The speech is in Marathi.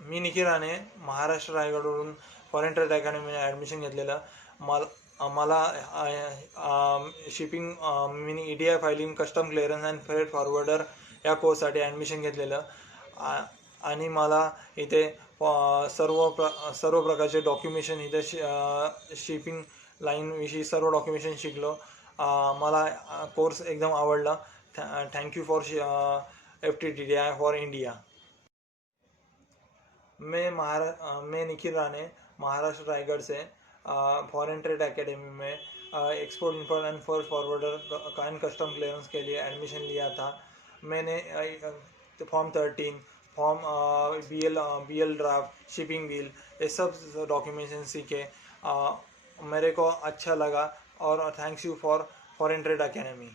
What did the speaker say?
मी निखिल राणे महाराष्ट्र रायगडवरून फॉरेन ट्रेड अकॅडमीने ॲडमिशन घेतलेलं. मला shipping mini EDI filing custom clearance and freight forwarder या कोर्ससाठी ॲडमिशन घेतलेलं. आणि मला इथे सर्व प्रकारचे डॉक्युमेंटेशन इथे शिपिंग लाईनविषयी सर्व डॉक्युमेंटेशन शिकलो. मला कोर्स एकदम आवडला. Thank you for FTTI for India. मैं निखिल राणे महाराष्ट्र रायगढ़ से फॉरेन ट्रेड एकेडमी में export import and forwarder and custom clearance के लिए एडमिशन लिया था. मैंने form 13, form BL draft, shipping bill, ये सब डॉक्यूमेंटेशन सीखे. मेरे को अच्छा लगा और thanks you for foreign trade academy.